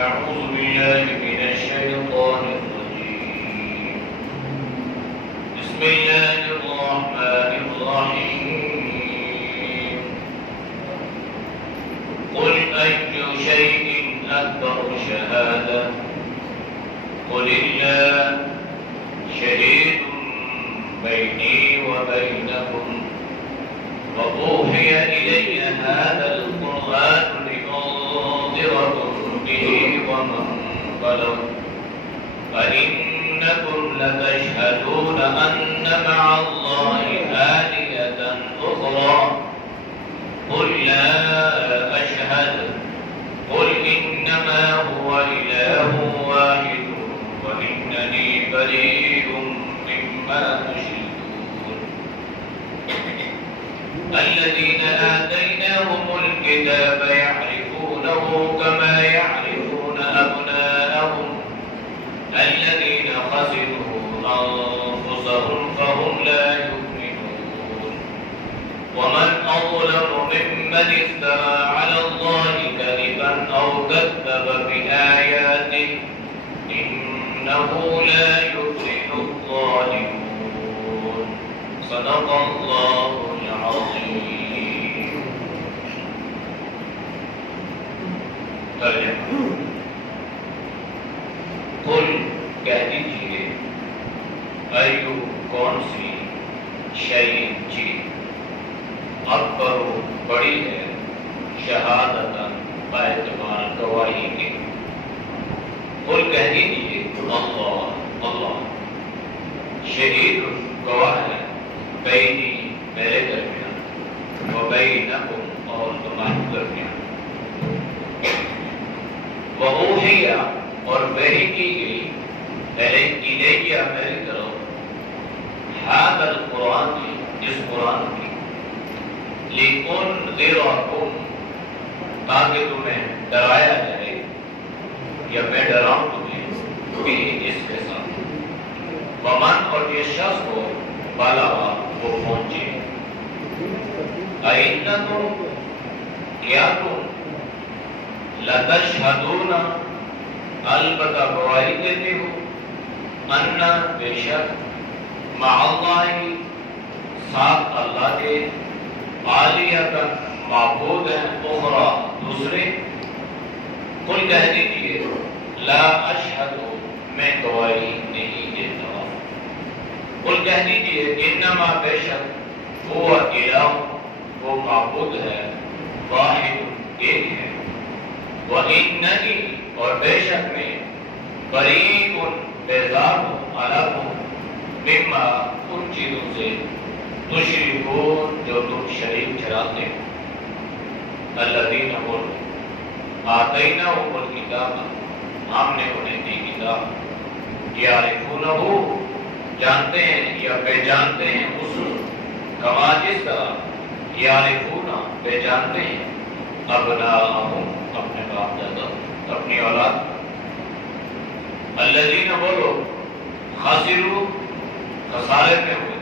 أعوذ بالله من الشيطان الرجيم بسم الله الرحمن الرحيم قل أي شيء أكبر شهادة قل الله شهيد بيني وبينكم وأوحي إلي هذا القرآن لأنذركم به ومن بلغ أئنكم لتشهدون أن مع الله آلهة أخرى قل لا أشهد قل إنما هو إله واحد وإنني بريء مما تشركون الذين آتيناهم الكتاب يعرفونه كما يعرفون أبناءهم الذين خسروا أنفسهم فهم لا يؤمنون ومن أظلم ممن افترى على الله كذبا أو كذب بآياته إنه لا يفلح الظالمون صدق الله العظيم. ترجمہ قل کہہ دیجیے ایو کون سی شیء چیز اکبر بڑی ہے شہادت اعتبار گواہی کے. قل کہہ دیجیے اللہ اللہ شہید گواہ ہے بینی میرے درمیان و بینکم اور تمہارے درمیان وحی اور وحی کی گئی الیہ میری طرف ھذا القرآن اس قرآن کی لأنذرکم تاکہ تمہیں ڈرایا جائے یا میں ڈراؤں تمہیں بھی اس کے ساتھ ومن اور یہ شخص کو بالا وہ پہنچے اِنَّکُمْ کیا تم لَتَشْهَدُونَ البتہ گواہی دیتے ہو اَنَّ بے شک مع اللہ ساتھ اللہ کے آلیۃ معبود ہیں اخرى دوسرے. قل کہہ دیجیے لا اشہد میں گواہی نہیں دیتا. قل کہہ دیجیے انما بے شک هو الہ وہ معبود ہے واحد ایک ہے وَإِنَّنِي اور بے شک میں بریء بیزار ہوں الگ ہوں مما ان چیزوں سے تشرکون جو تم شریک ٹھہراتے ہو. الذین آتیناہم الکتاب ہم نے انہیں دی کتاب یعرفونہ جانتے ہیں یا پہچانتے ہیں اس کما جس طرح یعرفونہ پہچانتے ہیں ابناءہم اپنے باپ دادا اپنی اولاد. الذین وہ لوگ خاسروا خسارے میں ہوئے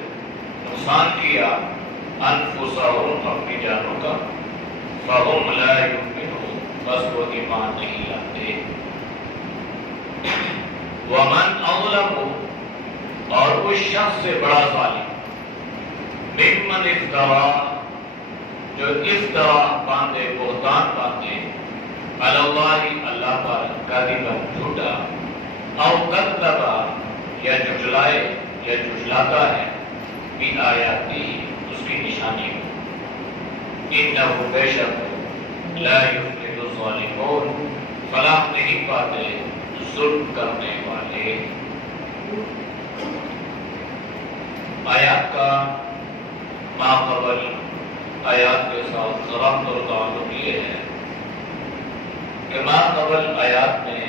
نقصان کیا انفسہم اپنی جانوں کا فہم لا یؤمنون بس وہ ایمان نہیں لاتے. ومن اظلم اور اس شخص سے بڑا ظالم ممن افترا جو افترا باندھے بہتان باندھے علی اللہ اللہ پر کذبا جھوٹا او کذب یا جھٹلائے یا جھٹلاتا ہے بآیاتی اس کی نشانی ہو. انہ بے شک لا یفلح الظالمون فلاح نہیں پاتے ظلم کرنے والے. آیات کا ما قبل آیات کے ساتھ ربط اور تعلق یہ ہے کہ ما قبل آیات میں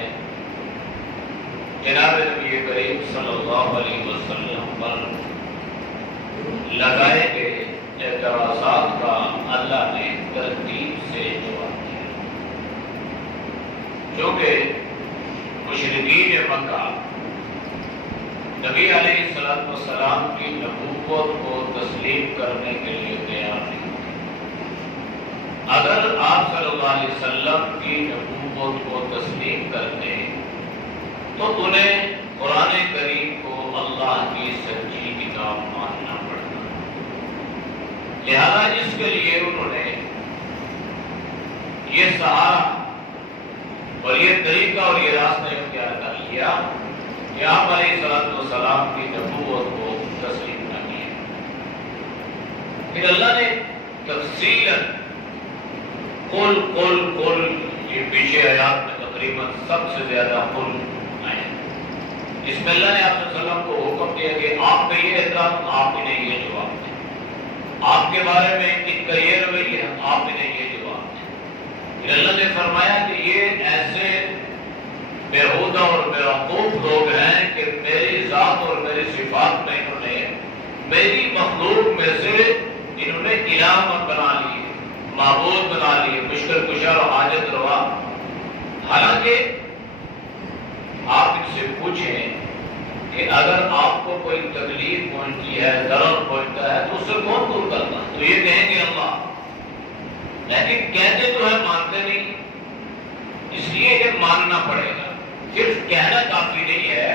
جناب نبی کریم صلی اللہ علیہ وسلم پر لگائے گئے اعتراضات کا اللہ نے ترتیب سے جواب دیا. چونکہ مشرکین مکہ نبی علیہ السلام کی نبوت کو تسلیم کرنے کے لیے تیار نہیں. اگر آپ آپ صلی اللہ علیہ وسلم کی نبوت کو تسلیم کرتے تو انہیں قرآن کریم کو اللہ کی سچی کتاب ماننا پڑتا، لہذا اس کے لیے انہوں نے یہ سہارا اور یہ طریقہ اور یہ راستہ اختیار کر لیا کہ آپ علیہ الصلوۃ والسلام کی نبوت کو تسلیم نہ کیا۔ پھر اللہ نے تفصیلاً قل یہ پیچھے آیات میں تقریباً سب سے زیادہ قل آئے، اس میں اللہ نے آپ صلی اللہ علیہ وسلم کو حکم دیا کہ آپ کا یہ اعتراض، آپ انہیں یہ جواب دیں، آپ کے بارے میں ان کا یہ رویہ، آپ انہیں یہ جواب دیں۔ پھر اللہ نے فرمایا کہ یہ ایسے بیہودہ اور بیوقوف لوگ ہیں کہ میری ذات اور میری صفات میں انہوں نے میری مخلوق میں سے انہوں نے الہ بنا لی، معبود بنا لیے، مشکل کشا اور حاجت روا۔ حالانکہ آپ ان سے پوچھیں کہ اگر آپ کو کوئی تکلیف پہنچتی ہے، ضرر پہنچتا ہے تو اس سے کون دور کرتا؟ تو یہ کہیں گے اللہ، لیکن کہتے تو ہے، مانتے نہیں، اس لیے یہ ماننا پڑے گا۔ صرف کہنا کافی نہیں ہے،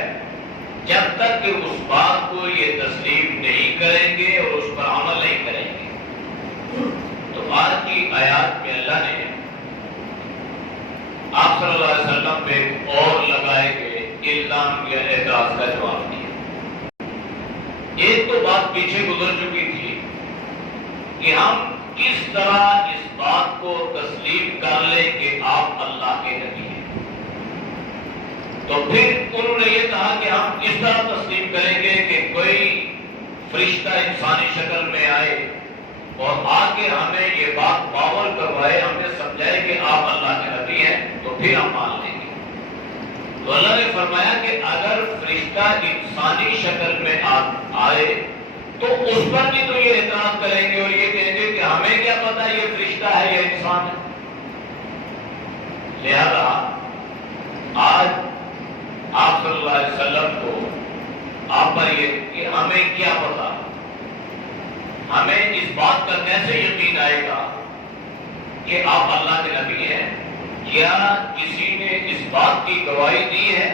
جب تک کہ اس بات کو یہ تسلیم نہیں کریں گے اور اس پر عمل نہیں کریں گے۔ تو آج کی آیات میں اللہ نے آپ صلی اللہ علیہ وسلم پہ اور لگائے گئے الزام یا اعتراض کا جواب دیا۔ ایک تو بات پیچھے گزر چکی تھی کہ ہم کس طرح اس بات کو تسلیم کر لیں کہ آپ اللہ کے نبی ہیں، تو پھر انہوں نے یہ کہا کہ ہم کس طرح تسلیم کریں گے کہ کوئی فرشتہ انسانی شکل میں آئے اور آ کے ہمیں یہ بات باور کروائے، ہمیں سمجھائے کہ آپ اللہ کے نبی ہیں، تو پھر ہم مان لیں گے۔ تو اللہ نے فرمایا کہ اگر فرشتہ انسانی شکل میں آئے تو اس پر بھی تو یہ اعتراض کریں گے اور یہ کہیں گے کہ ہمیں کیا پتا یہ فرشتہ ہے یا انسان ہے۔ لہذا آج آپ صلی اللہ علیہ وسلم کو آپ پر یہ کہ ہمیں کیا پتا، ہمیں اس بات کا کیسے یقین آئے گا کہ آپ اللہ کے نبی ہیں، یا کسی نے اس بات کی گواہی دی ہے،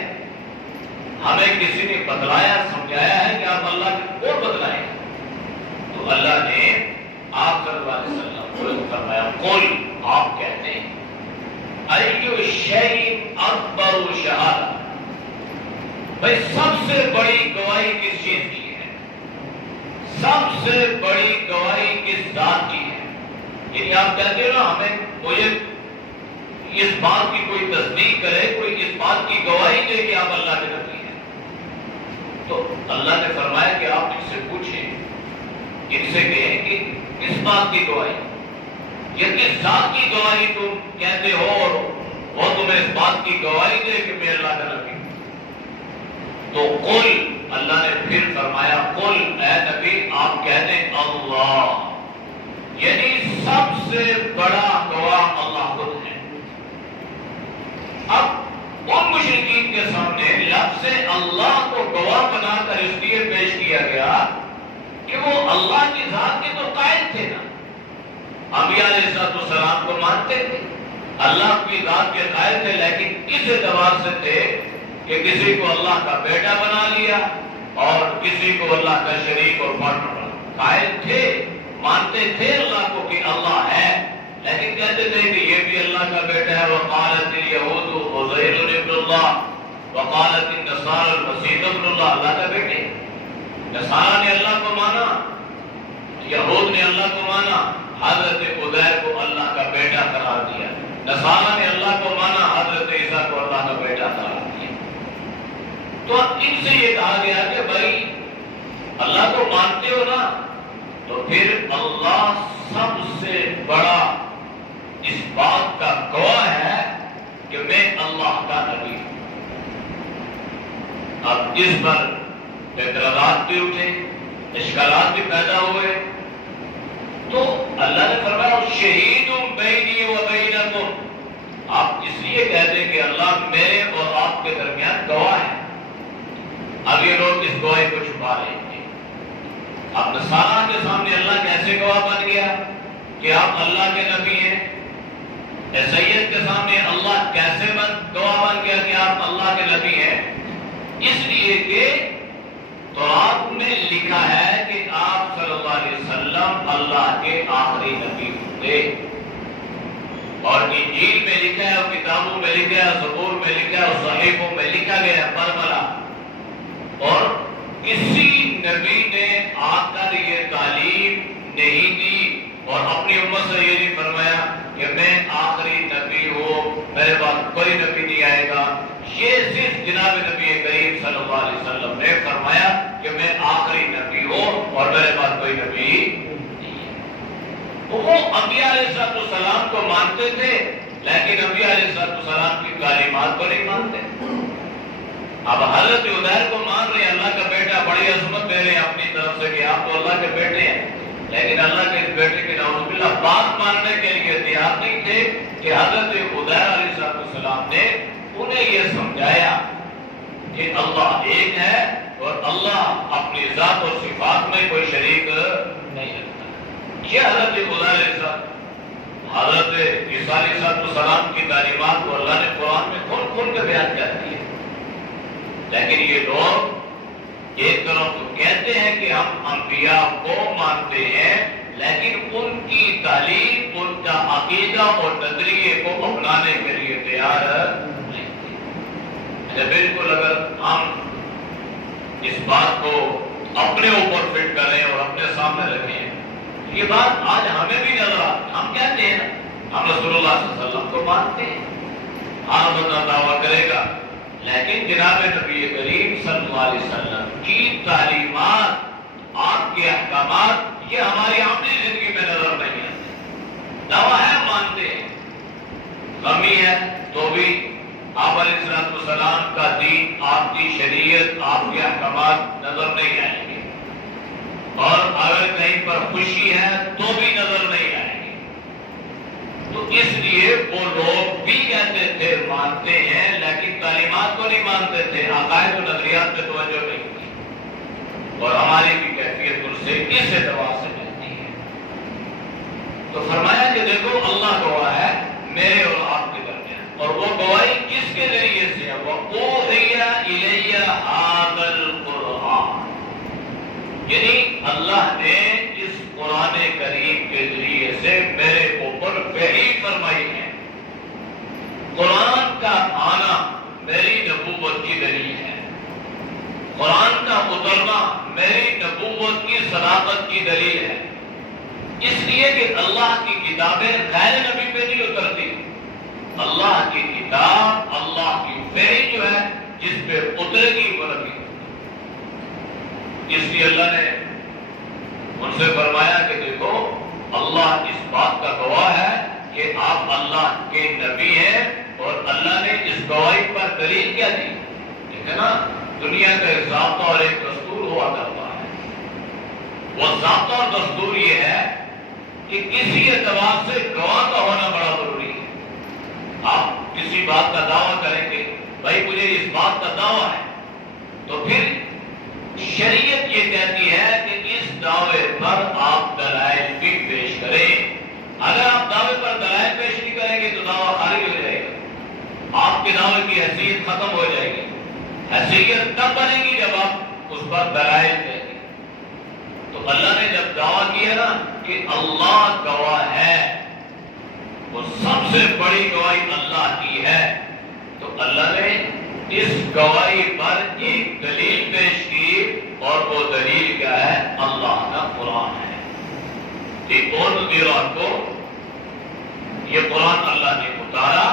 ہمیں کسی نے بتلایا سمجھایا ہے کہ آپ اللہ کے، اور بتلائیں؟ تو اللہ نے آپ صلی اللہ علیہ وسلم کو فرمایا قل، آپ کہتے ہیں ایُّ شیء اکبر شہادہ، بھائی سب سے بڑی گواہی کس چیز کی ہے، سب سے بڑی گواہی کس ذات کی ہے؟ یعنی آپ کہتے ہو نا ہمیں مجھے اس بات کی کوئی تصدیق کرے، کوئی اس بات کی گواہی دے کہ آپ اللہ کے نبی ہیں، تو اللہ نے فرمایا کہ آپ ان سے پوچھیں، ان سے کہیں کہ کس بات کی گواہی، یا کس ذات کی گواہی تم کہتے ہو اور وہ تمہیں اس بات کی گواہی دے کہ میں اللہ کا نبی ہوں؟ تو قل، اللہ نے پھر فرمایا قل، اے نبی آپ کہتے ہیں اللہ، یعنی سب سے بڑا گواہ اللہ خود ہے۔ اب ان مشرکین کے سامنے لفظ اللہ کو گواہ بنا کر اس لیے پیش کیا گیا کہ وہ اللہ کی ذات کے تو قائل تھے نا، انبیاء علیہ السلام کو مانتے تھے، اللہ کی ذات کے قائل تھے، لیکن اس اعتبار سے تھے کہ کسی کو اللہ کا بیٹا بنا لیا اور کسی کو اللہ کا شریک اور پارٹنر بنا، قائل تھے، مانتے تھے اللہ کو کہ اللہ ہے، لیکن کہتے تھے کہ یہ بھی اللہ کا بیٹا ہے۔ وقالت الیہود عزیر ابن اللہ وقالت النصارى المسیح ابن اللہ، اللہ کا بیٹے۔ نصارہ نے اللہ کو مانا، یہود نے اللہ کو مانا، حضرت عزیر کو اللہ کا بیٹا قرار دیا۔ نصارہ نے اللہ کو مانا، حضرت عیسیٰ کو اللہ کا بیٹا قرار دیا۔ تو ان سے یہ کہا گیا کہ بھائی اللہ کو مانتے ہو نا، تو پھر اللہ سب سے بڑا اس بات کا گواہ ہے کہ میں اللہ کا نبی ہوں۔ اب اس پر اعتراضات بھی اٹھے، اشکالات بھی پیدا ہوئے، تو اللہ نے فرمایا شہید بینی و بینکم، آپ اس لیے کہتے ہیں کہ اللہ میرے اور آپ کے درمیان گواہ ہے۔ اب یہ لوگ اس گواہی کو چھپا رہے تھے۔ اب نصارہ کے سامنے اللہ کیسے گواہ بن گیا کہ آپ اللہ کے نبی ہیں؟ سید کے سامنے اللہ کیسے گواہ بن گیا کہ آپ اللہ کے نبی ہیں؟ اس لیے کہ تورات میں لکھا ہے کہ آپ صلی اللہ علیہ وسلم اللہ کے آخری نبی تھے، اور انجیل میں لکھا ہے، اور کتابوں میں لکھا ہے، زبور میں لکھا ہے، اور صحیفوں میں لکھا گیا ہے برملا، اور کسی نبی نے آ کر یہ تعلیم نہیں دی اور اپنی امت سے یہ نہیں فرمایا کہ میں آخری نبی ہوں، میرے بعد کوئی نبی نہیں آئے گا۔ یہ صرف جناب نبی کریم صلی اللہ علیہ وسلم نے فرمایا کہ میں آخری نبی ہوں اور میرے بعد کوئی نبی نہیں ہے۔ وہ انبیاء علیہ السلام کو مانتے تھے، لیکن انبیاء علیہ السلام کی تعلیمات کو نہیں مانتے۔ اب حضرت عزیر کو مان رہے ہیں، اللہ کا بیٹا، بڑی عظمت دے رہے ہیں اپنی طرف سے کہ آپ تو اللہ کے بیٹے ہیں، لیکن اللہ کے اس بیٹے کے نعوذ باللہ بات ماننے کے لیے تیار نہیں تھے کہ حضرت عزیر علیہ السلام نے انہیں یہ سمجھایا کہ اللہ ایک ہے اور اللہ اپنی ذات اور صفات میں کوئی شریک نہیں رکھتا۔ یہ حضرت عزیر حضرت عیسیٰ علیہ السلام کی تعلیمات کو اللہ نے قرآن میں کھول کھول کے بیان کر دی ہے، لیکن یہ لوگ ایک طرف تو کہتے ہیں کہ ہم انبیاء کو مانتے ہیں، لیکن ان کی تعلیم، ان کا عقیدہ اور نظریے کو اپنانے کے لیے تیار نہیں تھے۔ بالکل اگر ہم اس بات کو اپنے اوپر فٹ کریں اور اپنے سامنے رکھیں، یہ بات آج ہمیں بھی نظر آتی۔ ہم کہتے ہیں ہم رسول اللہ صلی اللہ علیہ وسلم کو مانتے ہیں، ہر بندہ دعویٰ کرے گا، لیکن جناب نبی کریم صلی اللہ علیہ وسلم کی تعلیمات، آپ کے احکامات، یہ ہماری عملی زندگی میں نظر نہیں آتے۔ دعویٰ ہے مانتے ہیں، غمی ہے تو بھی آپ علیہ السلام کا دین، آپ کی شریعت، آپ کے احکامات نظر نہیں آئیں گے، اور اگر کہیں پر خوشی ہے تو بھی نظر نہیں آئیں گے۔ تو اس لیے وہ لوگ بھی کہتے تھے مانتے ہیں، لیکن تعلیمات کو نہیں مانتے تھے، عقائد و نظریات پہ توجہ نہیں تھی، اور ہماری بھی کیفیت ان سے اس اعتبار سے ملتی ہے۔ تو فرمایا کہ دیکھو اللہ گواہ ہے میرے اور آپ کے درمیان، اور وہ گواہی کس کے ذریعے سے ہے؟ وَأُوحِيَ إِلَيَّ هَٰذَا الْقُرْآنُ، یعنی اللہ نے اس قرآن کریم کے ذریعے سے میرے اوپر وحی فرمائی ہے۔ قرآن کا آنا میری نبوت کی دلیل ہے، قرآن کا اترنا میری نبوت کی صداقت کی دلیل ہے، اس لیے کہ اللہ کی کتابیں غیر نبی پہ نہیں اترتی، اللہ کی کتاب، اللہ کی وحی جو ہے جس پہ اترے گی وہ نبی۔ اس لیے اللہ نے ان سے فرمایا کہ دیکھو اللہ اس بات کا گواہ ہے کہ آپ اللہ کے نبی ہیں، اور اللہ نے اس گواہی پر دلیل کیا دی؟ ٹھیک ہے نا، دنیا کا ایک ضابطہ اور ایک دستور ہوا کرتا ہے، وہ ضابطہ اور دستور یہ ہے کہ کسی اعتبار سے گواہ کا ہونا بڑا ضروری ہے۔ آپ کسی بات کا دعویٰ کریں گے، بھائی مجھے اس بات کا دعویٰ ہے، تو پھر شریعت یہ کہتی ہے کہ اس دعوے پر آپ دلائل بھی پیش کریں۔ اگر آپ دعوے پر دلائل پیش نہیں کریں گے تو دعویٰ خارج ہو جائے گا، آپ کے دعوے کی حیثیت ختم ہو جائے گی۔ حیثیت تب بنے گی جب آپ اس پر دلائل دیں گے۔ تو اللہ نے جب دعویٰ کیا نا کہ اللہ گواہ ہے، وہ سب سے بڑی گواہی اللہ کی ہے، تو اللہ نے اس گواہی پر ایک دلیل پیش کی، اور وہ دلیل کیا ہے؟ اللہ کا قرآن ہے۔ کو یہ قرآن اللہ نے اتارا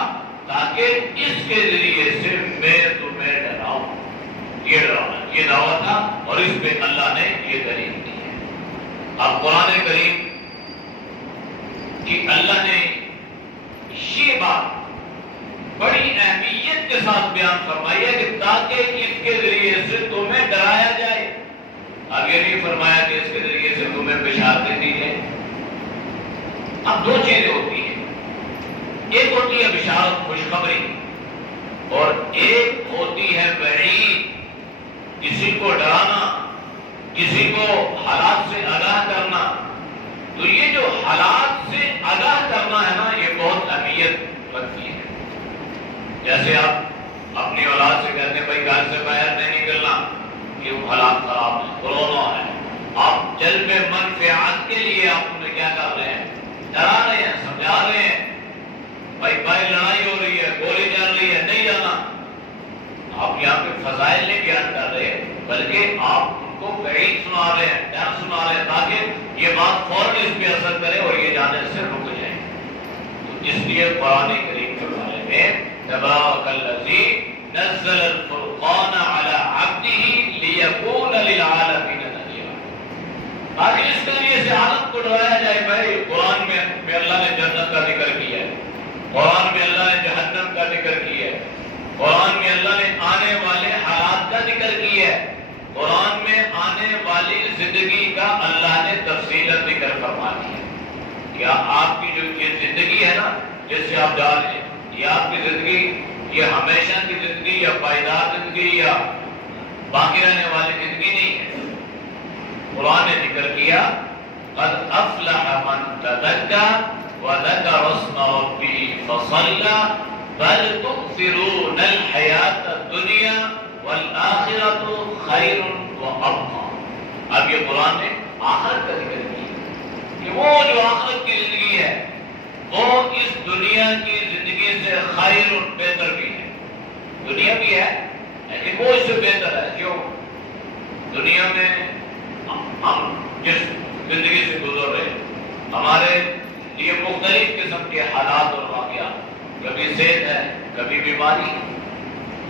تاکہ اس کے ذریعے سے میں تمہیں ڈراؤں، یہ ڈرانا، یہ دعویٰ تھا، اور اس پہ اللہ نے یہ دلیل دی ہے۔ اب قرآن کریم کہ اللہ نے یہ بات بڑی اہمیت کے ساتھ بیان فرمائی ہے کہ تاکہ اس کے ذریعے سے تمہیں ڈرایا جائے۔ اب یہ نہیں فرمایا کہ اس کے ذریعے سے تمہیں بشارتیں دی جائیں۔ اب دو چیزیں ہوتی ہیں، ایک ہوتی ہے بشارت، خوشخبری، اور ایک ہوتی ہے وعید، کسی کو ڈرانا، کسی کو حالات سے آگاہ کرنا۔ تو یہ جو حالات سے آگاہ کرنا ہے نا، یہ بہت اہمیت جیسے آپ اپنی اولاد سے کہتے ہیں بھائی گھر سے باہر نہیں نکلنا، کیوں حالات خراب ہیں، کورونا ہے، آپ جلب منفعات کے لیے آپ انہیں کیا کر رہے ہیں، ڈرا رہے ہیں، سمجھا رہے ہیں، بھائی لڑائی ہو رہی ہے، گولی چل رہی ہے، نہیں جانا۔ آپ یہاں پہ فضائل نہیں بیان کر رہے بلکہ آپ ان کو وعید سنا رہے ہیں، ڈر سنا رہے ہیں تاکہ یہ بات فوراً اس پہ اثر کرے اور یہ جانے سے رک جائے۔ تو اس لیے قرآن کریم کے بارے میں تبارک الذی نزل الفرقان علی عبدہ لیکون للعالمین نذیرا، تاکہ اس طریقے سے عالم کو ڈرایا جائے۔ بھائی قرآن میں اللہ نے جنت کا ذکر کیا ہے، قرآن میں اللہ نے جہنم کا ذکر کیا ہے، قرآن میں اللہ نے آنے والے حالات کا ذکر کیا ہے، قرآن میں آنے والی زندگی کا اللہ نے تفصیل ذکر فرما دیا۔ کیا آپ کی جو یہ زندگی ہے نا جس سے آپ جا رہے ہیں، یہ آپ کی زندگی یہ ہمیشہ کی زندگی یا پائیدار زندگی یا باقی رہنے والی زندگی نہیں ہے۔ قرآن نے ذکر کیا قد افلح من تزکیٰ وذکر اسم ربہ فصلی بل تؤثرون الحیاۃ الدنیا والآخرۃ خیر وابقیٰ۔ اب یہ قرآن نے آخرت کا ذکر کیا کہ وہ جو آخرت کی زندگی ہے وہ اس دنیا کی زندگی سے خیر اور بہتر بھی ہے۔ دنیا بھی ہے لیکن وہ اس سے بہتر ہے۔ کیوں؟ دنیا میں ہم جس زندگی سے گزر رہے ہیں ہمارے لیے مختلف قسم کے حالات اور واقعات، کبھی صحت ہے، کبھی بیماری ہے،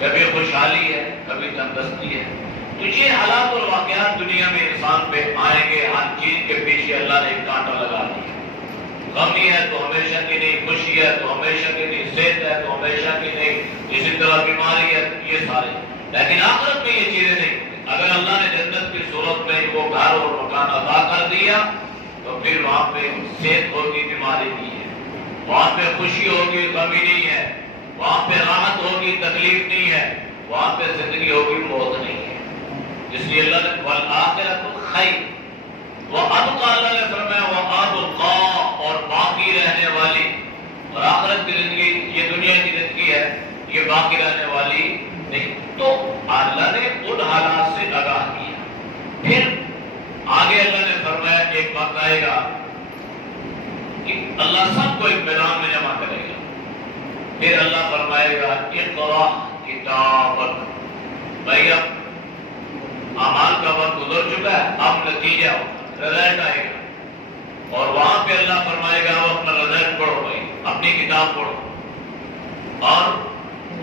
کبھی خوشحالی ہے، کبھی تندرستی ہے۔ تو یہ حالات اور واقعات دنیا میں انسان پہ آئیں گے، ہر چیز کے پیچھے اللہ نے ایک کانٹا لگا دیا۔ غمی ہے تو ہمیشہ کی نہیں، خوشی ہے تو ہمیشہ کی نہیں، صحت ہے تو ہمیشہ کی نہیں، اسی طرح بیماری ہے، یہ سارے۔ لیکن آخرت میں یہ چیزیں نہیں۔ اگر اللہ نے جنت کی صورت میں وہ گھر اور مکان عطا کر دیا تو پھر وہاں پہ صحت ہوگی، بیماری نہیں ہے، وہاں پہ خوشی ہوگی، غمی نہیں ہے، وہاں پہ راحت ہوگی، تکلیف نہیں ہے، وہاں پہ زندگی ہوگی، موت نہیں ہے۔ اس لیے اللہ نے والآخرۃ خیر وابقیٰ، اللہ نے فرمایا وابقیٰ، اور باقی رہنے والی۔ اور آخرت کی زندگی یہ دنیا کی زندگی ہے، یہ باقی رہنے والی نہیں۔ تو اللہ نے ان حالات سے آگاہ کیا۔ پھر آگے اللہ نے فرمایا ایک وقت آئے گا کہ اللہ سب کو ایک میدان میں جمع کرے گا۔ پھر اللہ فرمائے گا اقرأ کتابک، بھائی اب اعمال کا وقت گزر چکا ہے، اب نتیجہ رزلٹ آئے گا، اور وہاں پہ اللہ فرمائے گا وہ اپنا رزلٹ پڑھو، بھائی اپنی کتاب پڑھو۔ اور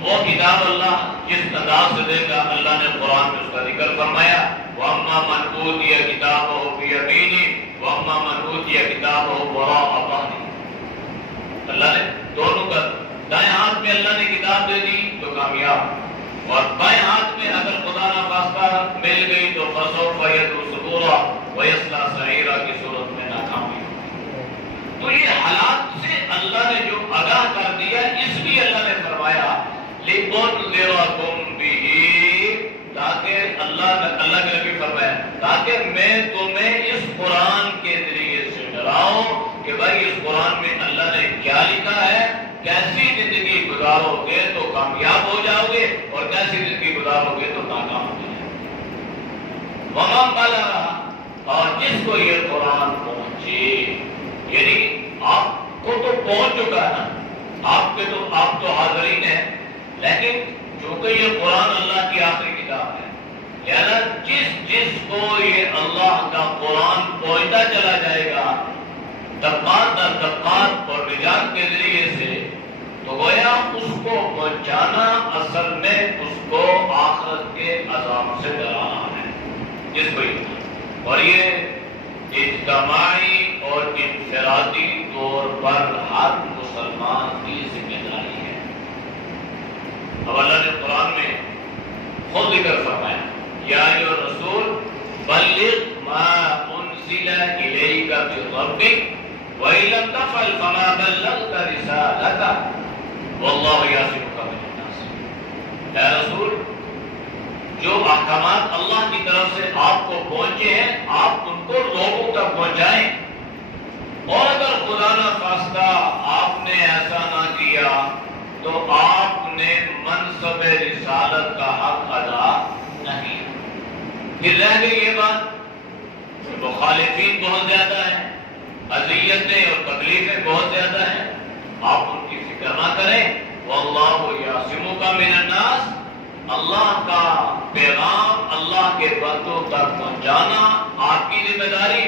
وہ کتاب اللہ جس انداز سے دے گا، اللہ نے قرآن میں اس کا ذکر فرمایا وَأَمَّا مَنْ أُوتِيَ كِتَابَهُ بِيَمِينِهِ وَأَمَّا مَنْ أُوتِيَ كِتَابَهُ وَرَاءَ ظَهْرِهِ۔ اللہ نے دونوں کا، دائیں ہاتھ میں اللہ نے کتاب دے دی تو کامیاب، اور بائیں ہاتھ میں اگر خدا نخواستہ مل گئی تو فَسَوْفَ يَدْعُو ثُبُورًا وَيَصْلَىٰ سَعِيرًا کی صورت میں ناکامی۔ تو یہ حالات سے اللہ نے جو آگاہ کر دیا، اس لیے اللہ نے فرمایا لِأُنذِرَكُم بِهِ، تاکہ اللہ کے نبی فرمایا تاکہ میں تمہیں اس قرآن کے ذریعے سے ڈراؤں کہ بھائی اس قرآن میں اللہ نے کیا لکھا ہے، کیسی زندگی گزارو گے تو کامیاب ہو جاؤ گے اور کیسی زندگی گزارو گے تو ناکام ہو جاؤ گے۔ وَمَن بَلَغَ، اور جس کو یہ قرآن پہنچے، یعنی آپ کو تو پہنچ چکا ہے نا، آپ تو حاضرین ہیں، لیکن چونکہ یہ قرآن اللہ کی آخری کتاب ہے، یعنی جس کو یہ اللہ کا قرآن پہنچتا چلا جائے گا دقات در دقات اور نجات کے ذریعے سے، تو گویا اس کو پہنچانا اصل میں اس کو آخرت کے عذاب سے ڈرانا ہے جس کو یہ، اور یہ اجتماعی اور انفرادی طور پر ہر مسلمان کی ذمہ داری ہے۔ اب اللہ نے قرآن میں خود ذکر فرمایا یا ایھا الرسول بلغ ما انزل الیک من ربک وَإِن لَّمْ تَفْعَلْ فَمَا بَلَّغْتَ رِسَالَتَهُ وَاللَّهُ يَعْصِمُكَ مِنَ النَّاسِ۔ اے رسول، جو احکامات اللہ کی طرف سے آپ کو پہنچے ہیں آپ ان کو لوگوں تک پہنچائیں، اور اگر خدا نخواستہ آپ نے ایسا نہ کیا تو آپ نے نے منصب رسالت کا حق ادا نہیں. پھر رہ گئی یہ بات کہ مخالفین بہت زیادہ ہیں، اذیتیں اور تکلیفیں بہت زیادہ ہیں. آپ ان کی فکر نہ کریں. واللہ یعصمک من الناس، اللہ کا پیغام اللہ کے بندوں تک پہنچانا آپ کی ذمہ داری.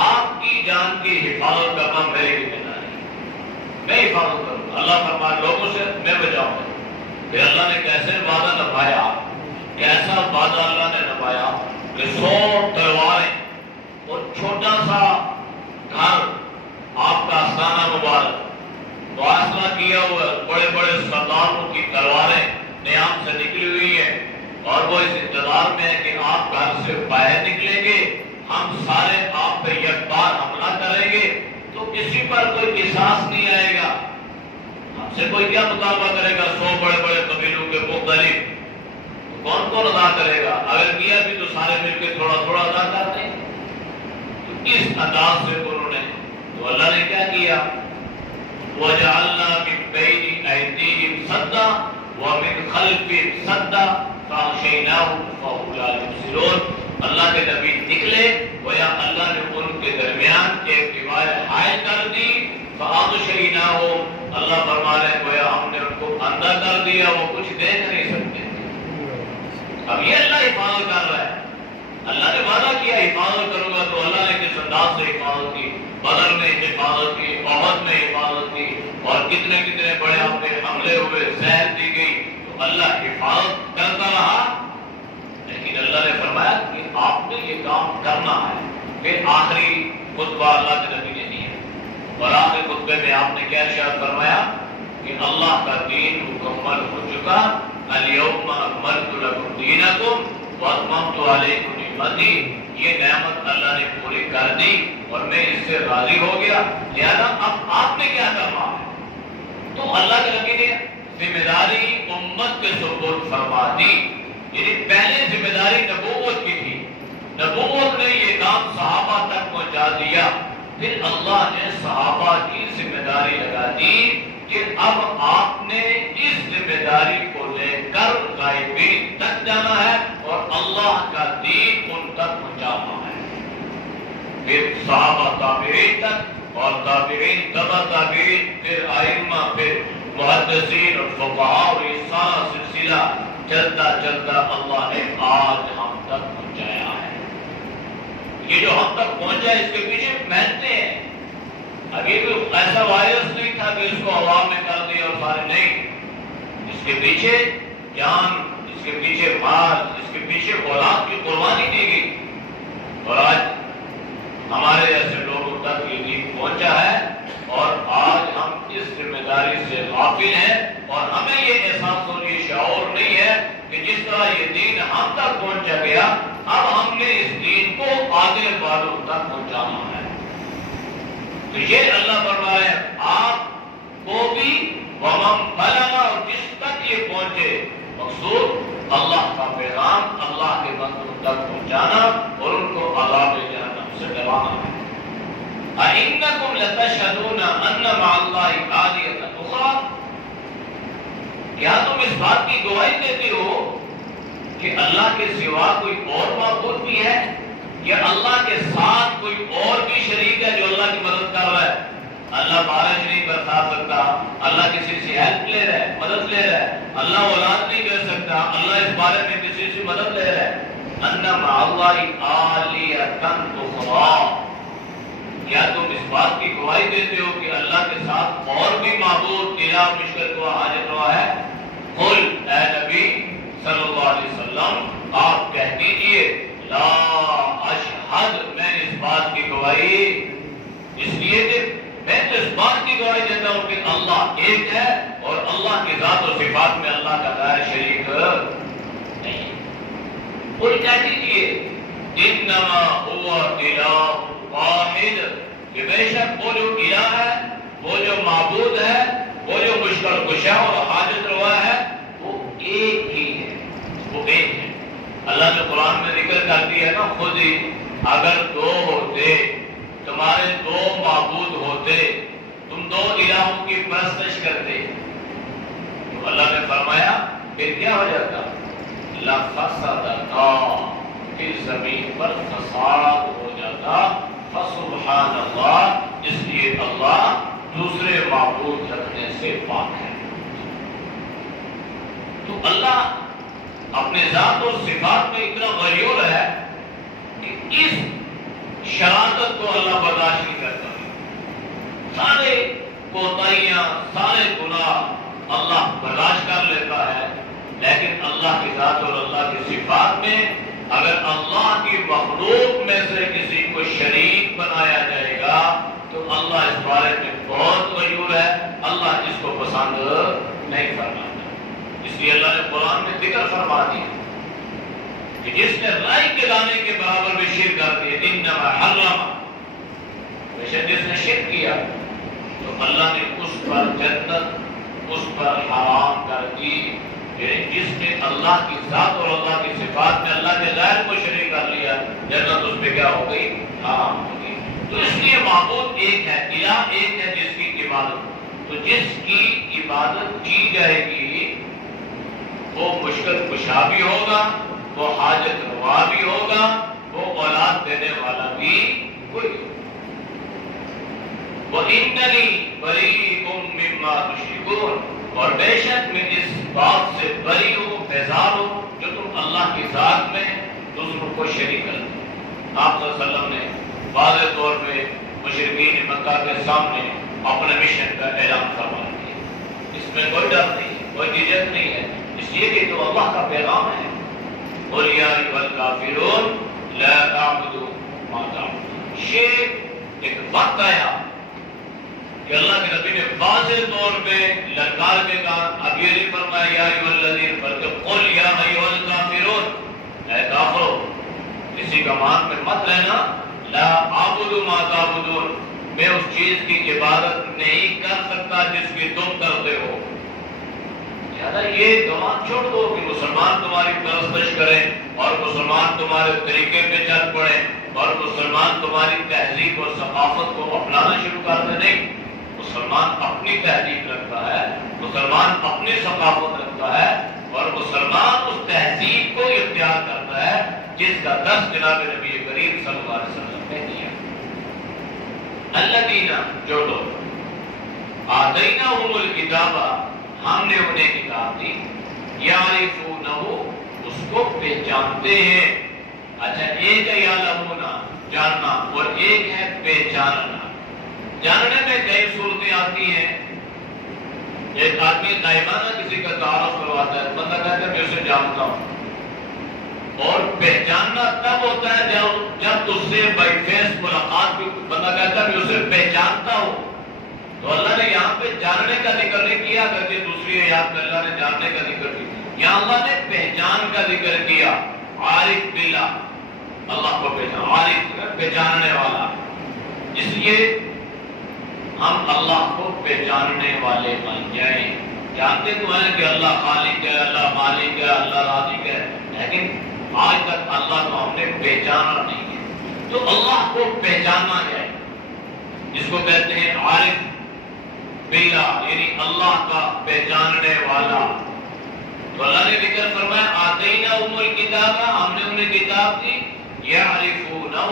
آپ کی جان کی حفاظت کرنا میری ذمہ داری. میں حفاظت کروں گا. اللہ فرمائے لوگوں سے میں بچاؤں گا. پھر اللہ نے کیسے وعدہ نبھایا، کیسا وعدہ اللہ نے نبھایا کہ 100 تلواریں اور چھوٹا سا گھر آپ کا آستانہ مبارک فاصلہ کیا ہوا، بڑے بڑے سرداروں کی تلواریں نیام سے نکلی ہوئی ہیں، اور وہ اس انتظار میں ہے کہ آپ گھر سے باہر نکلیں گے، ہم سارے آپ پہ یک بار حملہ کریں گے تو کسی پر کوئی قصاص نہیں آئے گا. ہم سے کوئی کیا مطالبہ کرے گا؟ 100 بڑے بڑے قبیلوں کے مختلف، کون کون ادا کرے گا؟ اگر کیا بھی تو سارے مل کے تھوڑا تھوڑا ادا کرتے ہیں. تو اس انداز سے انہوں نے، تو اللہ نے کیا کیا؟ وَجَعَلْنَا مِن بَيْنِ أَيْدِيهِمْ سَدًّا وَمِنْ خَلْفِهِمْ سَدًّا فَأَغْشَيْنَاهُمْ فَهُمْ لَا يُبْصِرُونَ. اللہ کے نبی نکلے گویا اللہ نے ان کے درمیان ایک دیوار حائل کر دی. فَأَغْشَيْنَاهُمْ، اللہ فرما رہے ہیں گویا ہم نے ان کو اندھا کر دیا، وہ کچھ دیکھ نہیں سکتے. اب یہ اللہ حفاظت کر رہا ہے. اللہ نے وعدہ کیا حفاظت کروں گا، تو اللہ نے کس انداز سے حفاظت کی. بدر میں حفاظت کی، احد میں حفاظت کی، اور کتنے کتنے بڑے آپ پہ حملے ہوئے، زہر دی گئی، تو اللہ حفاظت کرتا رہا. لیکن اللہ نے فرمایا کہ آپ نے یہ کام کرنا ہے. پھر آخری خطبہ اللہ کے نبی نے دیا، اور آخری خطبے میں آپ نے کیا ارشاد فرمایا کہ اللہ کا دین مکمل ہو چکا. الیوم اکملت لکم دینکم واتممت علیکم نعمتی. یہ نعمت اللہ نے پوری کر دی اور میں اس سے راضی ہو گیا. لہذا اب آپ نے کیا کرنا ہے؟ تو اللہ کے نبی نے ذمہ داری امت کے سپرد فرما دی. یعنی پہلے ذمہ داری نبوت کی تھی، نبوت نے یہ کام صحابہ تک پہنچا دیا. پھر اللہ نے صحابہ کی ذمہ داری لگا دی کہ اب آپ نے اس ذمہ داری کو لے کر غائبین تک جانا ہے اور اللہ کا دین ان تک پہنچانا ہے. پھر صحابہ تابعین تک، اور تابعین تبع تابعین، پھر ائمہ، پھر محدثین اور فقہاء، اور یہ سارا سلسلہ چلتا چلتا اللہ نے آج ہم تک پہنچایا ہے. یہ جو ہم تک پہنچا اس کے پیچھے محنتیں ہیں. ابھی کوئی ایسا وائرس نہیں تھا کہ اس کو عوام میں کر دیا اور سارے نہیں. اس کے پیچھے جان، اس کے پیچھے مال، اس کے پیچھے اولاد کی قربانی دی گئی. اور آج ہمارے ایسے لوگوں تک یہ دین پہنچا ہے، اور آج ہم اس ذمہ داری سے غافل ہیں، اور ہمیں یہ احساس اور یہ شعور نہیں ہے کہ جس طرح یہ دین ہم تک پہنچا گیا، اب ہم نے اس دین کو آگے والوں تک پہنچانا ہے. تو یہ اللہ فرما رہے ہیں آپ کو بھی ومن بلغ، اور جس تک یہ پہنچے. مقصود اللہ کا پیغام اللہ کے بندوں تک پہنچانا اور ان کو عذاب جہنم سے ڈرانا ہے. أَإِنَّكُمْ لَتَشْهَدُونَ أَنَّ مَعَ اللَّهِ آلِهَةً أُخْرَىٰ، کیا تم اس بات کی گواہی دیتے ہو کہ اللہ کے سوا کوئی اور معبود بھی ہے، یا اللہ کے ساتھ کوئی اور بھی شریک ہے جو اللہ کی مدد کر رہا ہے؟ اللہ بارش نہیں برسا سکتا، اللہ کسی سے ہیلپ لے رہا ہے، مدد لے رہا ہے. اللہ اولاد نہیں دے سکتا، اللہ اس بارے میں کسی سے مدد لے رہا ہے. أَنَّ مَعَ اللَّهِ آلِهَةً أُخْرَىٰ، کیا تم اس بات کی گواہی دیتے ہو کہ اللہ کے ساتھ اور بھی معبود الہ مشکل کو حاجت روا ہے؟ قل، اے نبی صلی اللہ علیہ وسلم آپ کہہ دیجئے لا اشہد، میں اس بات کی گواہی اس لیے کہ میں تو اس بات کی گواہی دیتا ہوں کہ اللہ ایک ہے اور اللہ کی ذات و صفات میں اللہ کا غیر شریک نہیں. قل کہہ دیجئے انما هو الہ واحد، کہ بے شک وہ جو الہ ہے، وہ جو معبود ہے، وہ جو مشکل کشا اور حاجت روا ہے، وہ ایک ہی ہے، وہ ایک ہے. اللہ نے قرآن میں ذکر کر دیا ہے نا خود ہی، اگر دو ہوتے، تمہارے دو معبود ہوتے، تم دو الہوں کی پرستش کرتے، تو اللہ نے فرمایا پھر کیا ہو جاتا؟ لفسدتا، کہ زمین پر فساد ہو جاتا۔ فسبحان اللہ، اس لیے اللہ دوسرے معبود رکھنے سے پاک ہے۔ تو اللہ اپنے ذات اور صفات میں اتنا غیور ہے کہ اس شرارت کو اللہ برداشت نہیں کرتا۔ سارے کوتاہیاں، سارے گناہ اللہ برداشت کر لیتا ہے، لیکن اللہ کی ذات اور اللہ کی صفات میں اگر اللہ کی مخلوق میں سے کسی کو شریک بنایا جائے گا تو اللہ اس بارے میں بہت غیور ہے، اللہ اس کو پسند نہیں فرماتا۔ اس لیے اللہ نے قرآن میں ذکر فرما دیا کہ جس نے رائی کے دانے کے برابر بھی شرک کر دی، انما حرم، بے شک جس نے شرک کیا تو اللہ نے اس پر جنت اس پر حرام کر دی۔ جس نے اللہ کی ذات اور اللہ کی صفات میں اللہ کے غیر کو شریک کر لیا، جنت اس پہ کیا ہو گئی؟ حرام ہو گئی۔ تو اس لیے معبود ایک ہے، الہ ایک ہے جس کی عبادت، تو جس کی عبادت کی جائے گی وہ مشکل کشا بھی ہوگا، وہ حاجت روا بھی ہوگا، وہ اولاد دینے والا بھی کوئی ہوگا۔ وَإِنَّنِي بَرِيءٌ مِّمَّا تُشْرِكُونَ، اور بے شک میں اس بات سے بری ہوں، بیزار ہوں جو تم اللہ کی ذات میں دوسروں کو شریک کرتے ہیں۔ آپ صلی اللہ علیہ وسلم نے واضح طور پہ مشرکین مکہ کے سامنے اپنے مشن کا اعلان فرما دیا۔ اس میں کوئی ڈر نہیں ہے، کوئی جھجک نہیں ہے، اس لیے کہ تو اللہ کا پیغام ہے۔ قُلْ يَا أَيُّهَا الْكَافِرُونَ لَا أَعْبُدُ مَا تَعْبُدُونَ۔ یہ ایک وقت آیا کہ اللہ کے نبی نے واضح طور پہ للکار کے کہا، اب یہ نہیں فرمایا یا ایھا الذین، بلکہ قل یا ایھا الکافرون، اے کافرو، کسی کمان میں مت رہنا، لا اعبد ما تعبدون، میں اس چیز کی عبادت نہیں کر سکتا جس کی تم کرتے ہو۔ لہٰذا یہ گمان چھوڑ دو کہ مسلمان تمہاری پرستش کریں اور مسلمان تمہارے طریقے پہ چل پڑیں اور مسلمان تمہاری تہذیب اور ثقافت کو اپنانا شروع کر دیں۔ نہیں، مسلمان اپنی تہذیب رکھتا ہے، مسلمان اپنی ثقافت رکھتا ہے، اور مسلمان اس تہذیب کو اختیار کرتا ہے جس کا درس جناب نبی کریم صلی اللہ علیہ وسلم نے دیا۔ الذین، جو لوگ آتیناہم الکتاب، ہم نے انہیں کتاب دی، یعرفونہ، اس کو پہچانتے ہیں۔ اچھا، ایک ہے یعلمون، جاننا، اور ایک ہے پہچاننا۔ جاننے میں کئی صورتیں آتی ہیں۔ ایک آدمی غائبانہ کسی کا تعارف کرواتا ہے، بندہ کہتا ہے میں اسے جانتا ہوں، اور پہچاننا تب ہوتا ہے جب اس سے بائی فیس ملاقات بھی بندہ کہتا ہے میں اسے پہچانتا ہوں۔ تو اللہ نے یہاں پہ جاننے کا ذکر نہیں کیا، کرتے دوسری آیات میں اللہ نے جاننے کا ذکر کیا، یہاں اللہ نے پہچان کا ذکر کیا۔ عارف باللہ، اللہ کو پہچان، عارف پہچاننے والا، اس لیے ہم اللہ کو پہچاننے والے بن جائیں۔ جانتے تو ہیں کہ اللہ خالق ہے، اللہ مالک ہے، اللہ رازق ہے، لیکن آج تک اللہ کو ہم نے پہچانا نہیں ہے۔ تو اللہ کو پہچاننا جائے، جس کو کہتے ہیں عارف باللہ، یعنی اللہ کا پہچاننے والا۔ تو اللہ نے ذکر فرمایا آتیناہم الکتاب، ہم نے انہیں کتاب دی، یعرفونہ،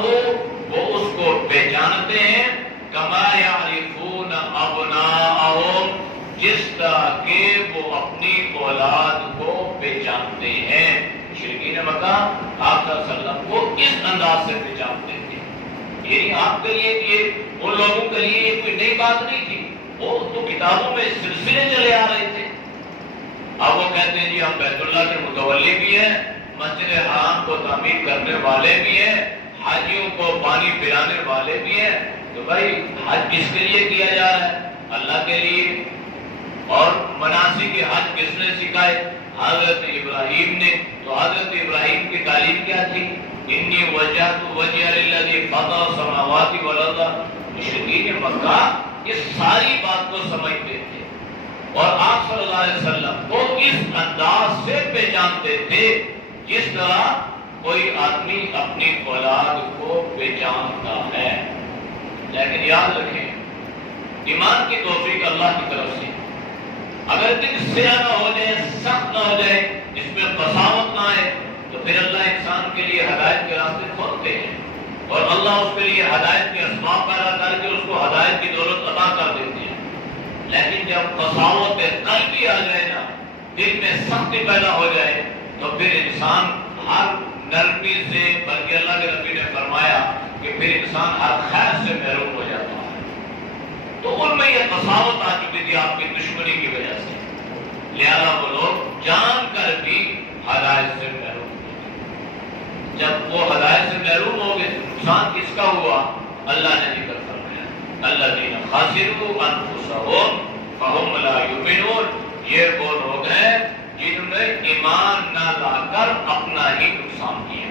وہ اس کو پہچانتے ہیں، کما یعرفون ابناءہم، جس طرح کہ وہ اپنی اولاد کو پہچانتے ہیں۔ مشرکین مکہ آپ صلی اللہ علیہ وسلم کو اس انداز سے پہچانتے تھے۔ یعنی آپ کے لیے یہ ان لوگوں کے لیے یہ کوئی نئی بات نہیں تھی، وہ تو کتابوں میں سلسلے چلے آ رہے تھے۔ اب وہ کہتے ہیں جی ہم بیت اللہ کے متولی بھی ہیں، مسجد حرام کو تعمیر کرنے والے بھی ہیں، حاجیوں کو پانی پلانے والے بھی ہیں۔ تو بھائی حج کس کے لیے کیا جا رہا ہے؟ اللہ کے لیے۔ اور مناسک حج کس نے سکھائے؟ حضرت ابراہیم نے۔ تو حضرت ابراہیم کی تعلیم کیا تھی؟ انی وجہت وجہ للذی فطر السماوات والارض۔ مشرکین مکہ اس ساری بات کو سمجھتے تھے، اور آپ صلی اللہ علیہ وسلم کو اس انداز سے پہچانتے تھے جس طرح کوئی آدمی اپنی اولاد کو پہچانتا ہے۔ لیکن یاد رکھیں، ایمان کی توفیق اللہ کی طرف سے، اگر دل سیاہ نہ ہو جائے، سخت نہ ہو جائے، اس میں قساوت نہ آئے، تو پھر اللہ انسان کے لیے ہدایت کے راستے کھولتے ہیں اور اللہ اس کے لیے ہدایت کے اسباب پیدا کر کے اس کو ہدایت کی دولت عطا کر دیتے ہیں۔ لیکن جب قساوت قلبی آ جائے نا، دل میں سختی پیدا ہو جائے، تو پھر انسان ہر نرمی سے، بلکہ اللہ کے نبی نے فرمایا کہ پھر انسان ہر خیر سے محروم ہو جاتا ہے۔ تو ان میں یہ قساوت آ چکی تھی آپ کی دشمنی کی وجہ سے، لہذا وہ لوگ جان کر بھی ہدایت سے محروم ہوئے۔ جب وہ ہدایت سے محروم ہو گئے تو نقصان کس کا ہوا؟ اللہ نے ذکر فرمایا الذین خسروا انفسهم فهم لا یؤمنون، یہ وہ لوگ ہیں جنہوں نے ایمان نہ لا کر اپنا ہی نقصان کیا۔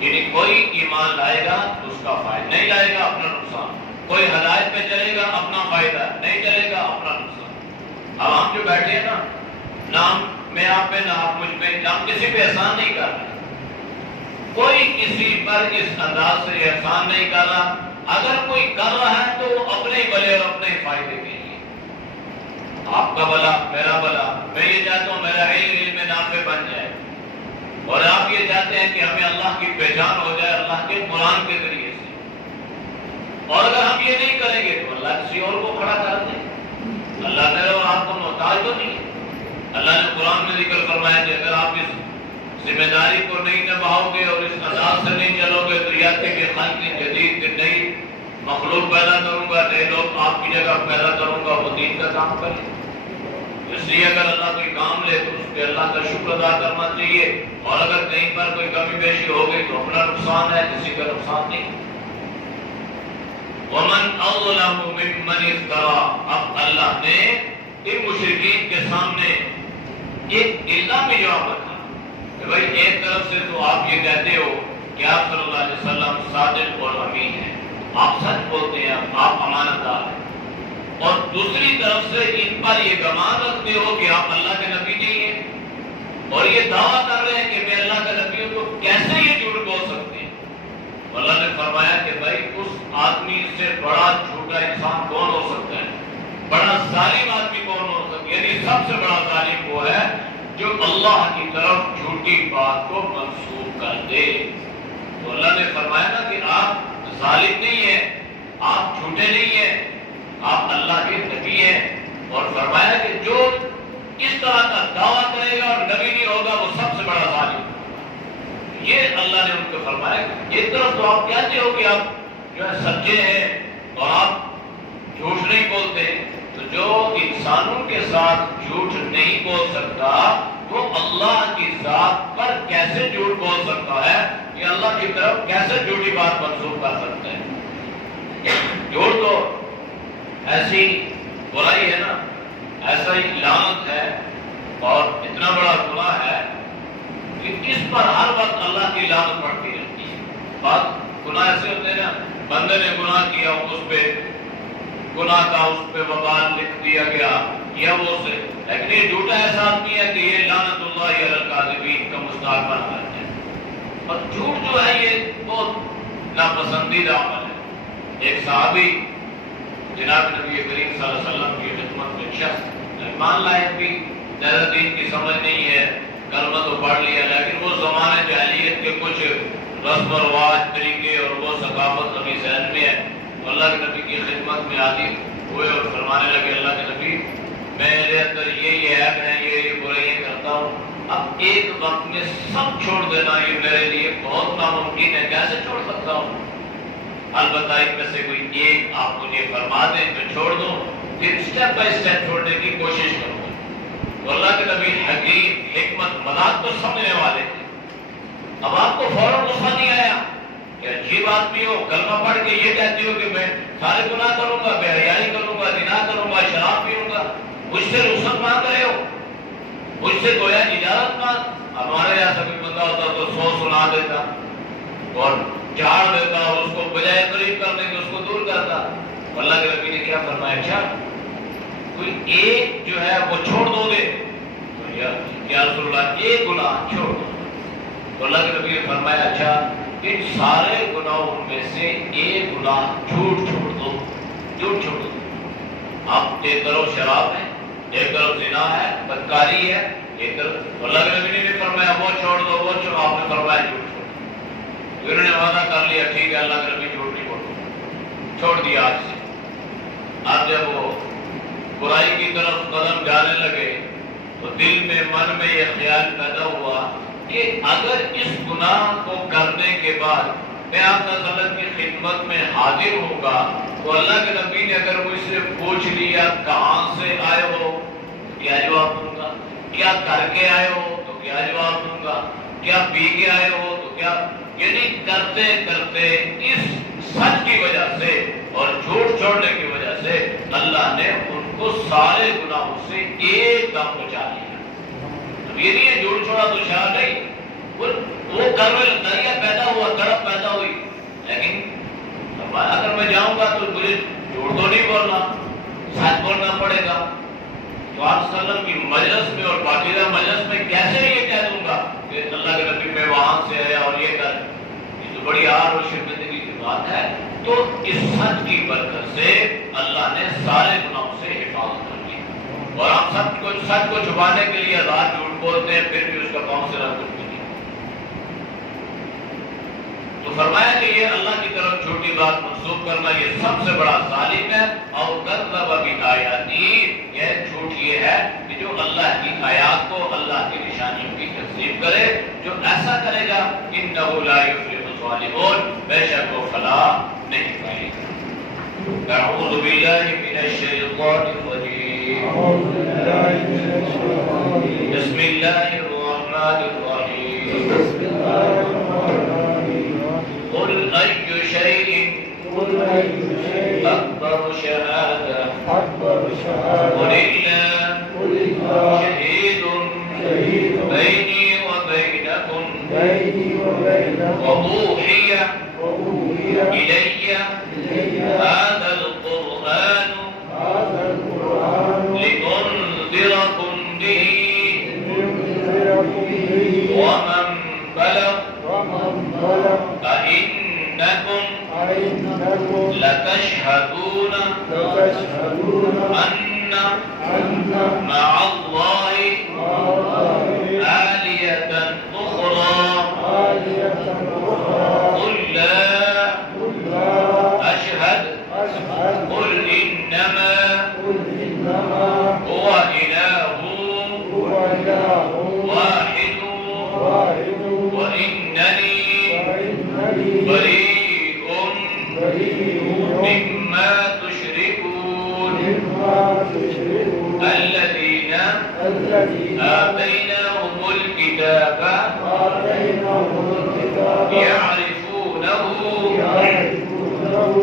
یعنی کوئی ایمان لائے گا تو اس کا فائدہ نہیں لائے گا، اپنا نقصان۔ کوئی ہدایت پہ چلے گا، اپنا فائدہ نہیں چلے گا، اپنا نقصان۔ اب ہم جو بیٹھے ہیں نا، نام میں آپ پہ نہ آپ مجھ پہ، ہم کسی پہ احسان نہیں کر رہے، کوئی کسی پر اس انداز سے احسان نہیں کر رہا۔ اگر کوئی کر رہا ہے تو وہ اپنے ہی بھلے اور اپنے ہی فائدے کے لیے، آپ کا بھلا میرا بھلا۔ میں یہ چاہتا ہوں میرا علم نافع بن جائے، اور آپ یہ چاہتے ہیں کہ ہمیں اللہ کی پہچان ہو جائے اللہ کے قرآن کے ذریعے سے، اور اگر ہم یہ نہیں کریں گے تو اللہ کسی اور کو کھڑا کر دے۔ اللہ میرے اور آپ کو محتاج تو نہیں ہے۔ اللہ نے قرآن میں ذکر فرمایا کہ اگر آپ اس ذمہ داری کو نہیں نبھاؤ گے اور اس انداز سے نہیں چلو گے تو یاد کہ خلق جدید نئی مخلوق پیدا کروں گا، نئے لوگ آپ کی جگہ پیدا کروں گا، وہ دین کا کام کریں۔ اس لیے اگر اللہ کوئی کام لے تو اس پہ اللہ کا شکر ادا کرنا چاہیے، اور اگر کہیں پر کوئی کمی بیشی ہو گئی تو اپنا نقصان ہے، کسی کا نقصان نہیں۔ وَمَنْ أَظْلَمُ مِمَّنِ افْتَرَىٰ، اب اللہ نے ان مشرکین کے سامنے ایک الزامی جواب رکھا کہ بھائی ایک طرف سے تو آپ یہ کہتے ہو کہ آپ صلی اللہ علیہ وسلم صادق اور امین ہیں، آپ سچ بولتے ہیں، آپ امانت دار ہیں، اور دوسری طرف سے ان پر یہ گمان رکھتے ہو کہ آپ اللہ کے نبی نہیں ہیں، اور یہ دعویٰ کر رہے ہیں کہ میں اللہ کا نبی ہوں، تو کیسے یہ جھوٹ بول سکتے ہیں؟ اللہ نے فرمایا کہ بھائی اس آدمی سے بڑا جھوٹا انسان کون ہو سکتا ہے، بڑا ظالم آدمی کون ہو سکتا ہے؟ یعنی سب سے بڑا ظالم وہ ہے جو اللہ کی طرف جھوٹی بات کو منسوب کر دے۔ تو اللہ نے فرمایا نا کہ آپ ظالم نہیں ہیں، آپ جھوٹے نہیں ہیں، آپ اللہ کے نبی ہیں، اور فرمایا کہ جو اس طرح کا دعویٰ کرے گا اور نبی نہیں ہوگا وہ سب سے بڑا ظالم ہوگا۔ یہ اللہ نے ان کو فرمایا ایک طرف تو آپ کہتے ہو کہ آپ جو ہے سچے ہیں اور آپ جھوٹ نہیں بولتے، تو جو انسانوں کے ساتھ جھوٹ نہیں بول سکتا وہ اللہ کی ذات پر کیسے جھوٹ بول سکتا ہے؟ یہ اللہ کی طرف کیسے جھوٹی بات منسوب کر سکتا ہے؟ جھوٹ تو ایسی برائی ہے نا، ایسا ہی لعنت ہے اور اتنا بڑا گناہ ہے کہ اس پر ہر وقت اللہ کی لعنت پڑتی رہتی ہے۔ بات گناہ ایسے ہوتے ہیں نا، بندے نے گناہ کیا، اس پہ گناہ کا اس پہ وبال لکھ دیا گیا یا وہ سے، لیکن یہ جھوٹا ایسا آدمی ہے کہ یہ لعنت اللہ علی الکاذبین کا مستحق بنا رہتا ہے۔ اور جھوٹ جو ہے یہ بہت ناپسندیدہ عمل ہے۔ ایک صحابی جناب نبی کریم صلی اللہ علیہ وسلم کی خدمت میں شخص ایمان لائے بھی زیادہ دین کی سمجھ نہیں ہے، کلمہ تو پڑھ لیا، لیکن وہ زمانے جاہلیت کے کچھ رسم و رواج طریقے اور وہ ثقافت ابھی ذہن میں ہے۔ اللہ کے نبی کی خدمت میں حاضر ہوئے اور فرمانے لگے اللہ کے نبی میرے اندر یہ عیب ہے، یہ برائیاں کرتا ہوں، اب ایک وقت میں سب چھوڑ دینا یہ میرے لیے بہت ناممکن ہے، کیسے چھوڑ سکتا ہوں؟ البتہ ان میں سے کوئی ایک آپ مجھے فرما دیں تو چھوڑ دوں، پھر اسٹیپ بائی اسٹیپ چھوڑنے کی کوشش کروں گا۔ تو اللہ کے نبی حکیم حکمت مذاق کو سمجھنے والے تھے۔ اب آپ کو فوراً غصہ نہیں آیا کہ عجیب آدمی ہو، کلمہ پڑھ کے یہ کہتی ہو کہ میں سارے گناہ کروں گا، بے حیائی کروں گا، زنا کروں گا، شراب پیوں گا، مجھ سے رخصت مانگ رہے ہو، مجھ سے گویا اجازت مانگ۔ ہمارے یہاں سبھی بندہ ہوتا تو 100 سنا دیتا اور جھاڑ دیتا اور اس کو بجائے قریب کرنے کے اس کو دور کرتا۔ اللہ کے نبی نے کیا فرمایا؟ اچھا کوئی ایک جو ہے وہ چھوڑ دو گے؟ تو یا رسول اللہ ایک گناہ چھوڑ دو۔ تو اللہ کے نبی نے فرمایا اچھا ان سارے گناہوں میں سے ایک گناہ جھوٹ چھوڑ دو، جھوٹ چھوڑ دو۔ آپ ایک طرف شراب ہے، ایک طرف زنا ہے، بدکاری ہے، ایک طرف اللہ کے نبی نے فرمایا وہ چھوڑ دو، وہ چھوڑ، آپ نے فرمایا جھوٹ چھوڑ دو۔ انہوں نے وعدہ کر لیا ٹھیک ہے اللہ کے نبی جھوٹ نہیں بولو، چھوڑ دیا آج سے۔ اب جب وہ برائی کی طرف قدم جانے لگے تو دل میں من میں یہ خیال پیدا ہوا کہ اگر اس گناہ کو کرنے کے بعد میں آپ کی خدمت میں حاضر ہوگا تو اللہ کے نبی نے اگر مجھ سے پوچھ لیا کہاں سے آئے ہو تو کیا جواب دوں گا، کیا کر کے آئے ہو تو کیا جواب دوں گا، کیا پی کے آئے ہو تو کیا، یعنی کرتے کرتے اس سچ کی وجہ سے اور جھوٹ چھوڑنے کی وجہ سے اللہ نے ان کو سارے گناہوں سے ایک دم بچا لیا۔ اب یہ نہیں ہے جھوٹ چھوڑا تو شاہ نہیں، وہ کروے دریا پیدا ہوا، تڑپ پیدا ہوئی، لیکن اگر میں جاؤں گا تو مجھے جھوٹ تو نہیں بولنا، سچ بولنا پڑے گا۔ تو آپ صلی اللہ علیہ وسلم کی مجلس میں اور پاکیزہ مجلس میں کیسے یہ کہہ دوں گا کہ اللہ کے نبی میں وہاں سے آیا اور یہ کر، یہ تو بڑی آر اور شرمندگی کی بات ہے۔ تو اس سچ کی برکت سے اللہ نے سارے گناہوں سے حفاظت کر لی، اور ہم سچ کو چھپانے کے لیے رات جھوٹ بولتے ہیں، پھر بھی اس کا کون سے رنگ کچھ نہیں۔ تو فرمایا کہ یہ اللہ کی طرف چھوٹی بات منسوخ کرنا یہ سب سے بڑا ظالم ہے، اور کذب بآیاتی، یہ جھوٹ یہ ہے کہ جو اللہ کی آیات کو، اللہ کی نشانیوں کی تکذیب کرے، جو ایسا کرے گا انہ لا یفلح الظالمون، بے شک وہ فلاح نہیں پائے گا۔ اعوذ باللہ من الشیطان الرجیم، بسم اللہ الرحمن الرحیم، قل أي شيء أكبر شهادة قل الله شهيد بيني وبينكم وأوحي إلي هذا القرآن لأنذركم به ومن بلغ أئنكم لتشهدون أن مع الله آلية أخرى قل لا أشهد قل إنما هو إله واحد وإنني بريء مما تشركون الذين آتيناهم الكتاب يعرفونه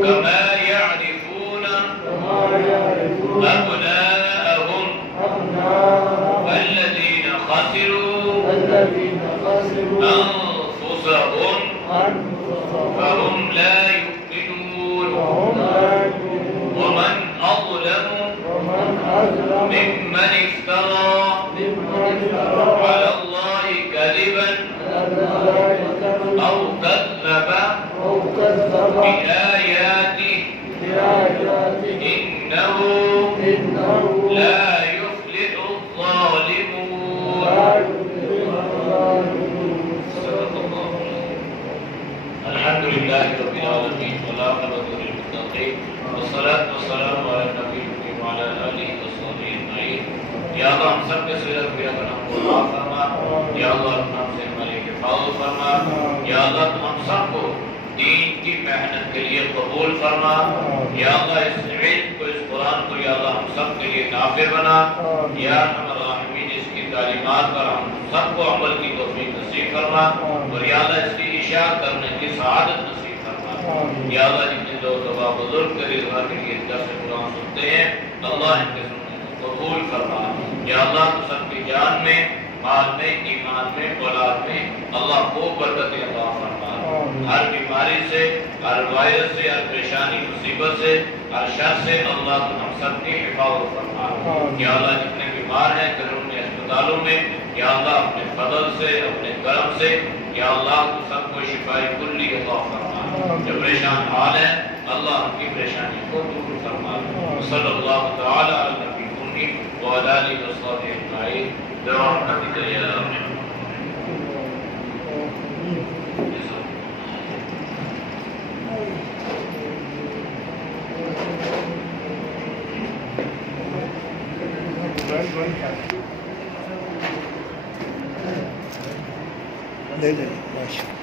كما يعرفون أبناءهم الذين خسروا أنفسهم فهم لا يؤمنون ومن أظلم ممن افترى على الله كذبا أو كذب بآياته إنه لا يفلح الظالمون۔ الحمد لله رب العالمين والعاقبة للمتقين والصلاة والسلام على النبي وعلى آله وصحبه أجمعين۔ یا اللہ ہم سب کے سر پہ کرم کو معاف فرما، یا اللہ ہم سے ہماری حفاظت فرما، یا اللہ ہم سب کو دین کی محنت کے لیے قبول فرما، یا اللہ اس علم کو، اس قرآن کو یا اللہ ہم سب کے لیے نافع بنا، یا ارحم الراحمین اس کی تعلیمات پر ہم سب کو عمل کی توفیق نصیب فرما، اور یا اللہ اس کی اشاعت کرنے کی سعادت نصیب فرما۔ یا اللہ جتنے لوگ دعا بزرگ کری دعا کے لیے درس قرآن سنتے ہیں اللہ ان کے سننے کو قبول فرما۔ یا اللہ تو سب کی جان میں، مال میں، ایمان میں، اولاد میں اللہ کو برکت عطا فرما۔ ہر بیماری سے، ہر وائرس سے، ہر پریشانی مصیبت سے، ہر شر سے اللہ تو ہم سب کی حفاظت فرما۔ یا اللہ جتنے بیمار ہیں گھروں میں، اسپتالوں میں، یا اللہ اپنے فضل سے، اپنے کرم سے یا اللہ تو سب کو شفاء کلی عطا فرما۔ جو پریشان حال ہیں اللہ ان کی پریشانی کو دور فرما۔ صلی اللہ تعالی علی نبی وعلى آله وصحبه أجمعين برحمتك يا أرحم لے لیں